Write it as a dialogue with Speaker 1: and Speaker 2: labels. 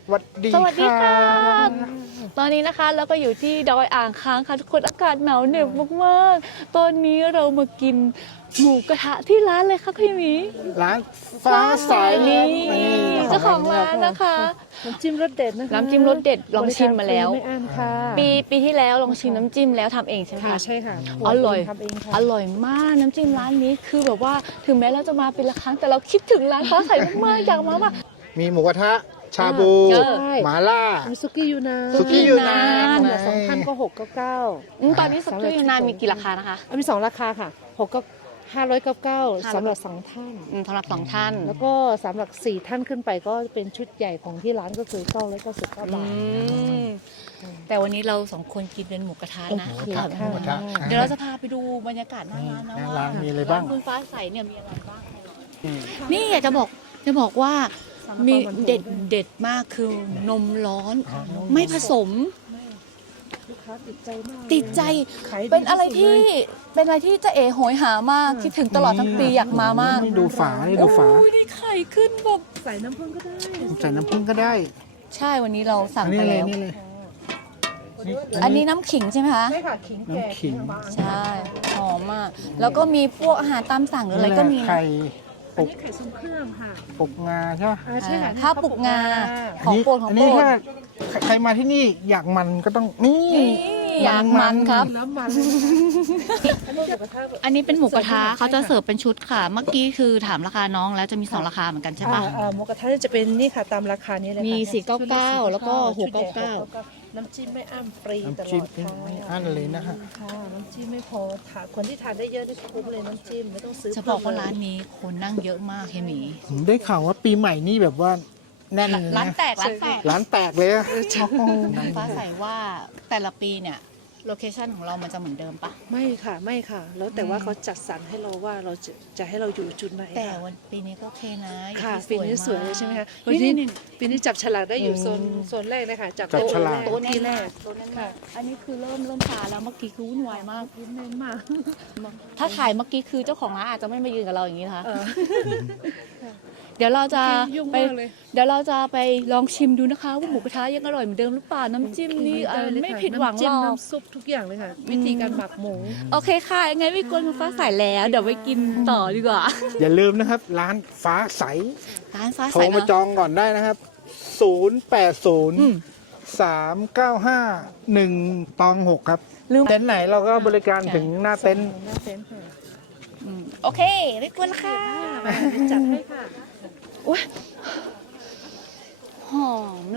Speaker 1: วัสดี
Speaker 2: สวัสดีค่ะ
Speaker 1: ค่ะ
Speaker 2: ตอนนี้นะคะเราก็อยู่ที่ดอยอ่างค้างค่ะทุกคนอากาศหนาวเหน็บมากๆตอนนี้เรามากินหมูกระทะที่ร้านเลยค่ะคุณหมี
Speaker 1: ร้านฟ้าใส
Speaker 2: นี่
Speaker 1: นี่
Speaker 2: เจ้าของร้านนะคะ
Speaker 3: น้ำจิ้มรสเด็ดนะคะ
Speaker 2: น้ำจิ้มรสเด็ดลองชิมมาแล้ว
Speaker 3: บริกรฟรีไม่อั้นค่ะ
Speaker 2: ปีที่แล้วลองชิมน้ำจิ้มแล้วทำเองใช่ไหม
Speaker 3: ค่ะ
Speaker 2: คะ
Speaker 3: ใช่ค่ะ
Speaker 2: อร่อย
Speaker 3: ทำเองค่ะ
Speaker 2: อร่อยมากน้ำจิ้มร้านนี้คือแบบว่าถึงแม้เราจะมาเป็นละครั้งแต่เราคิดถึงร้านฟ้าใสมากๆอยากมามาก
Speaker 1: มีหมูกระทะ ชาบู
Speaker 2: เออ
Speaker 1: หมาล่า
Speaker 3: มีซุกี้ยูนาน
Speaker 1: สุกี้ยูนาน
Speaker 3: แต่2,000ก็699
Speaker 2: ตอนนี้สุกี้ยูนานมีกี่ราคานะคะ
Speaker 3: มี2ราคาค่ะ6ก็599สำหรับ2ท่าน
Speaker 2: สำหรับ2ท่าน
Speaker 3: แล้วก็สำหรับ4ท่านขึ้นไปก็เป็นชุดใหญ่ของที่ร้านก็คือ999 บาท
Speaker 2: แต่วันนี้เราสองคนกินเป็นหมูกระทะนะ
Speaker 1: หมูกระทะหมูกระทะ
Speaker 2: เดี๋ยวเราจะพาไปดูบรรยากาศหน้าร้านนะ
Speaker 1: หน้า
Speaker 2: ว่า
Speaker 1: ร้านมีอะไรบ้าง
Speaker 2: คุณฟ้าใสเนี่ยมีอะไรบ้าง
Speaker 1: อืม
Speaker 2: นี่อยากจะบอกว่ามีเด็ดมากคือนมร้อน ไม่ผสม
Speaker 3: ลูกค้าติดใจมาก
Speaker 2: ติดใจ
Speaker 3: ขายดี
Speaker 2: เป็นอะไรที่
Speaker 3: สุดเลย
Speaker 2: เป็นอะไรที่จะเอ๋โหยหามากคิดถึงตลอดทั้งปีอยากมามาก
Speaker 1: นี่ดูฝานี่ดูฝา
Speaker 2: โอ้ยนี่ไข่ขึ้นแบบ
Speaker 3: ใส่น้ำผึ้งก็ได้
Speaker 1: ใส่น้ำผึ้งก็ได้
Speaker 2: ใช่วันนี้เราสั่ง
Speaker 1: อันนี้
Speaker 2: ไป
Speaker 1: เลย
Speaker 2: แล้ว
Speaker 1: นี่เลย
Speaker 2: อันนี้น้ำขิงใช่ไหมคะ
Speaker 3: ใช่ค่ะขิงแก่
Speaker 1: น้ำขิง
Speaker 2: ใช่หอมมาก แล้วก็มีพวกอาหารตามสั่งหรืออะไรก็มี
Speaker 1: ไข่
Speaker 3: อันนี้ไข่ทรงเครื่องค่ะ
Speaker 1: ปกงาใช่ไหม
Speaker 3: ใช่ค่ะ
Speaker 2: ข้าวปลุกงาของโปรดของ
Speaker 1: อัน
Speaker 2: โปร
Speaker 1: นี้
Speaker 2: ด
Speaker 1: ถ้าใครมาที่นี่อยากมันก็ต้องนี่
Speaker 2: นี่อยากมันครับ
Speaker 3: น้ำมันอันนี้หมูกระทะ
Speaker 2: อันนี้เป็นหมูกระทะเขาจะเสิร์ฟเป็นชุดค่ะ เมื่อกี้คือถามราคาน้องแล้วจะมี 2 ราคาเหมือนกันใช่ปะ
Speaker 3: หมูกระทะจะเป็นนี่ค่ะตามราคานี้เลยค่ะ
Speaker 2: มี499แล้วก็
Speaker 3: ชุดใหญ่
Speaker 2: 699
Speaker 3: น้ำจิ้มไม่อั้นฟรีต
Speaker 1: น้ำ
Speaker 3: ล
Speaker 1: จิ้ม
Speaker 3: อดค่ะ
Speaker 1: ไม่อั้นเลยนะฮะ
Speaker 3: ค่ะน้ำจิ้มไม่พอคนที่ทานได้เยอะนี่คุ้มเลยน้ำจิ้มไม่ต้องซื้อ
Speaker 2: จะบอกว่าร้านนี้คนนั่งเยอะมากเฮยหมี
Speaker 1: ผมได้ข่าวว่าปีใหม่นี่แบบว่าแน่นเลย
Speaker 2: ร้าน
Speaker 1: นะ
Speaker 2: แตกร้านแตก
Speaker 1: ร้านแตกเลยอะ
Speaker 2: น้องฟ้าใสว่าแต่ละปีเนี่ยโลเคชั่นของเรามันจะเหมือนเดิมปะ
Speaker 3: ไม่ค่ะไม่ค่ะ แล้วแต่ว่าเขาจัดสรรให้เราว่าเราจะให้เราอยู่จุดไหน
Speaker 2: แต่
Speaker 3: ค่ะ
Speaker 2: วันปีนี้ก็โอเคนะ
Speaker 3: ค่ะ
Speaker 2: อยู่
Speaker 3: ปี
Speaker 2: ที่
Speaker 3: นี้สวยเลยใช่ไหมคะ
Speaker 2: นี่
Speaker 3: ปีนี้
Speaker 2: นี่
Speaker 3: ปีนี้จับฉลากได้อยู่โซนแรกเลยค่ะจับ
Speaker 1: จับฉลาก
Speaker 3: โต๊ะ
Speaker 2: แน่
Speaker 3: ที่
Speaker 2: น
Speaker 3: แร
Speaker 2: มาก
Speaker 3: ก
Speaker 2: โต๊ะแน่น
Speaker 3: ค่ะ
Speaker 2: มากอันนี้คือเริ่มช้าแล้วเมื่อกี้คือวุ่นวายมาก
Speaker 3: พิมพ์แน่นมาก
Speaker 2: ถ้าถ่ายเมื่อกี้คือเจ้าของร้านอาจจะไม่มายืนกับเราอย่างนี้นะคะ
Speaker 3: เออ
Speaker 2: เดี๋ยวเราจะ
Speaker 3: ยุ่ง
Speaker 2: ไป
Speaker 3: มากเลย
Speaker 2: เดี๋ยวเราจะไปลองชิมดูนะคะว่าหมูกระทะยังอร่อยเหมือนเดิมหรือเปล่าน้ำจิ้มนี่ไม่ผิดหวังหร
Speaker 3: น้ำจิ้ม
Speaker 2: อก
Speaker 3: น้ำซุปทุกอย่างเลยค่ะ วิธีการหมักหมู
Speaker 2: โอเคค่ะยังไงไม่กวนคุณฟ้าใสแล้ว เดี๋ยวไปกินต่อดีกว่า
Speaker 1: อย่าลืมนะครับ ร้านฟ้าใส
Speaker 2: ร้านฟ้า
Speaker 1: โท
Speaker 2: ใส
Speaker 1: รมา
Speaker 2: นะ
Speaker 1: จองก่อนได้นะครับ 080-395-1-6 ครับ
Speaker 2: ลืม
Speaker 1: เต็นท์ไหนเราก็บริการถึงหน้าเต็นท์
Speaker 3: หน้าเต็นท์ค่ะ
Speaker 2: โอเคไม่กวนค่ะ
Speaker 3: จัดให้ค่ะ
Speaker 2: หอม